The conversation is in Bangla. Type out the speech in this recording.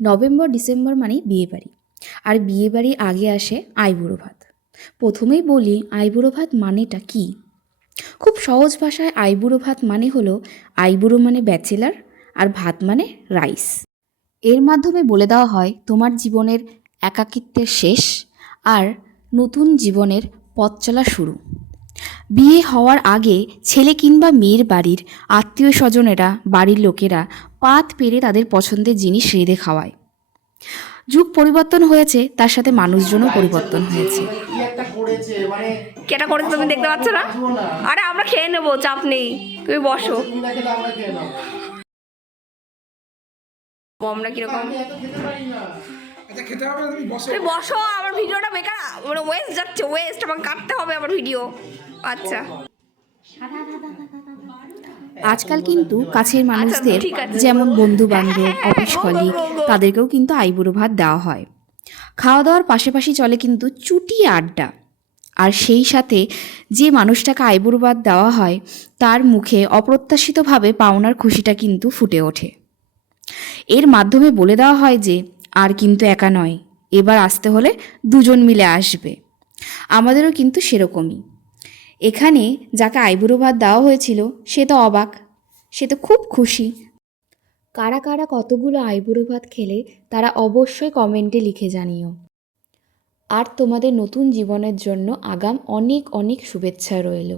নভেম্বর ডিসেম্বর মানেই বিয়েবাড়ি, আর বিয়েবাড়ির আগে আসে আইবুড়ো ভাত। প্রথমেই বলি আইবুড়ো ভাত মানেটা কি। খুব সহজ ভাষায় আইবুড়ো ভাত মানে হলো আইবুড়ো মানে ব্যাচেলার আর ভাত মানে রাইস। এর মাধ্যমে বলে দেওয়া হয় তোমার জীবনের একাকিত্বের শেষ আর নতুন জীবনের পথ চলা শুরু। বিয়ে হওয়ার আগে ছেলে কিংবা মেয়ের বাড়ির আত্মীয় স্বজনেরা, বাড়ির লোকেরা পাত পেরে তাদের পছন্দের জিনিস রেঁধে খাওয়ায়। যুগ পরিবর্তন হয়েছে, তার সাথে মানুষজনও পরিবর্তন হয়েছে। কেটা করেছে তুমি দেখতে পাচ্ছ না? আরে আমরা খেয়ে নেবো, চাপ নেই, তুমি বসো। আমরা কিরকম তুমি বসো, আমার ভিডিওটা বেকার, মানে ওয়েস্ট যাচ্ছে, ওয়েস্ট, আমাকে কাটতে হবে আমার ভিডিও। আচ্ছা, আজকাল কিন্তু কাছের মানুষদের, যেমন বন্ধু বান্ধব, অফিস কলিগ, তাদেরকেও কিন্তু আইবুড়ো ভাত দেওয়া হয়। খাওয়া দাওয়ার পাশাপাশি চলে কিন্তু চুটিয়ে আড্ডা। আর সেই সাথে যে মানুষটাকে আইবুড়ো ভাত দেওয়া হয় তার মুখে অপ্রত্যাশিতভাবে পাওনার খুশিটা কিন্তু ফুটে ওঠে। এর মাধ্যমে বলে দেওয়া হয় যে আর কিন্তু একা নয়, এবার আসতে হলে দুজন মিলে আসবে। আমাদেরও কিন্তু সেরকমই। এখানে যাকে আইবুড়ো ভাত দেওয়া হয়েছিল সে তো অবাক, সে তো খুব খুশি। কারা কারা কতগুলো আইবুড়ো ভাত খেলে তারা অবশ্যই কমেন্টে লিখে জানিও। আর তোমাদের নতুন জীবনের জন্য আগাম অনেক অনেক শুভেচ্ছা রইল।